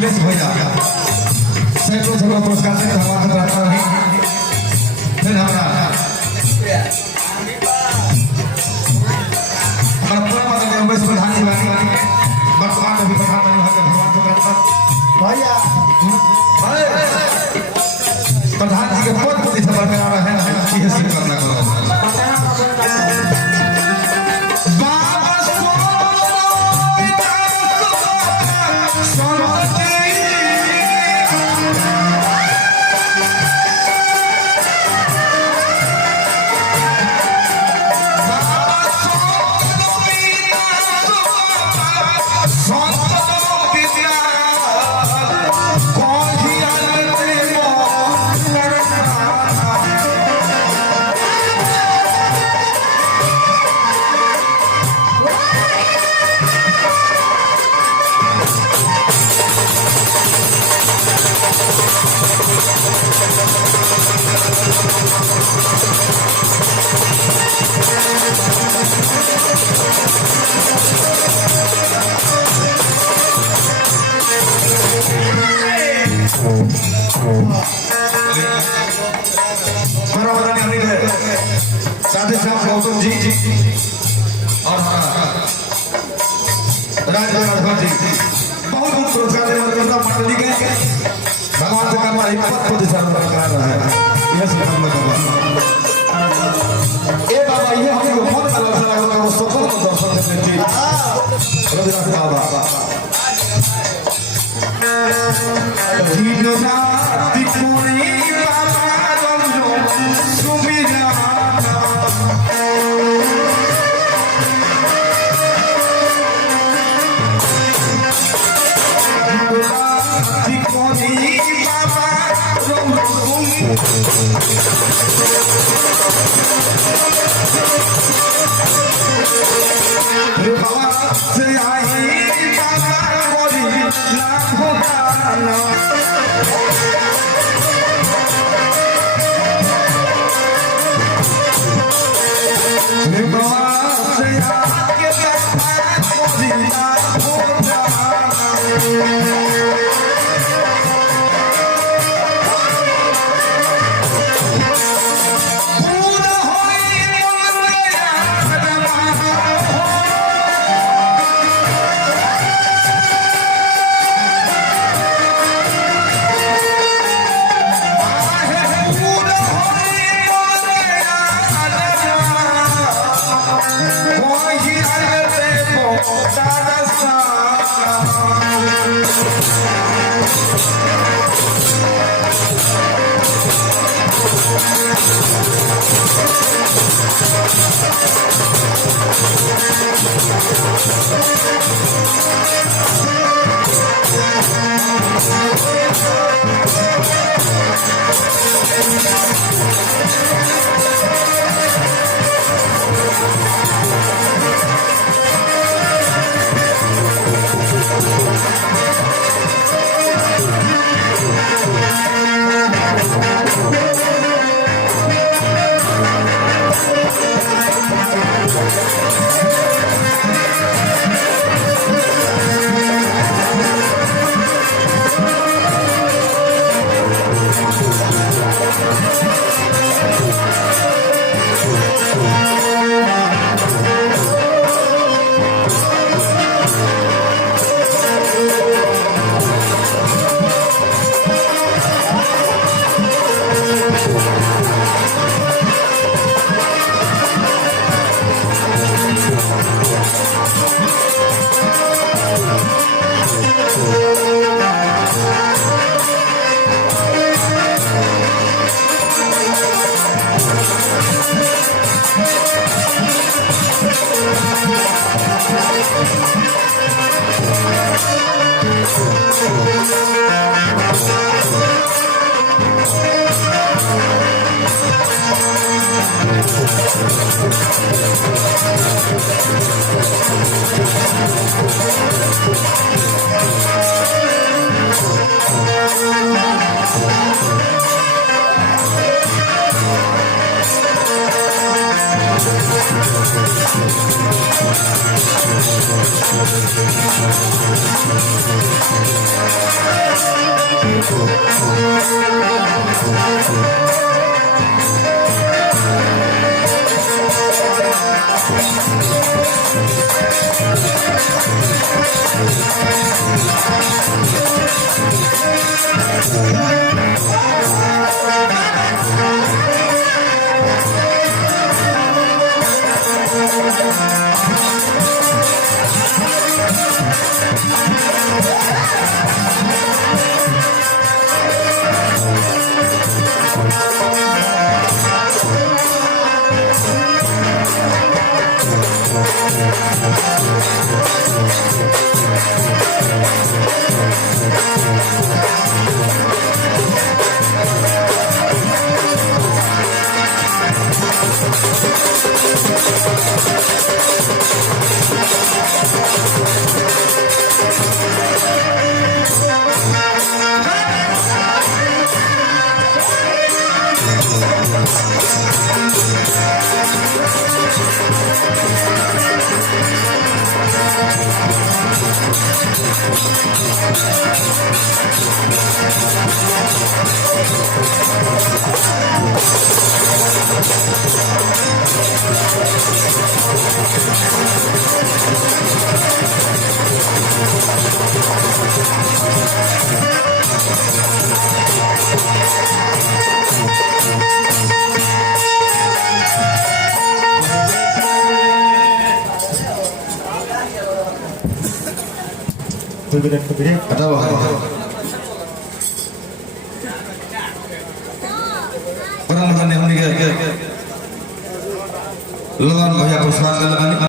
अखिलेश भैया सैकड़ों सैकड़ों पुरस्कार से धन्यवाद करता रहे। फिर हमारा प्रधान जी वर्तमान में भी भैया प्रधान जी के पद प्रति से बरकरार रहे हैं करना करो। साथ ही साथ गौतम जी और राजभर जी बहुत बहुत पुरस्कार देने वाले मंडली के भगवान से करना ही पद प्रतिशत बरकरार रहा है। यह सब हम लोग ए बाबा ये हम लोग बहुत अलग अलग लोगों को सफल को दर्शन देने की रविदास बाबा दिन रात कोई बाबा सुमिरा से आई ada wahai orang yang meninggal, lawan banyak persoalan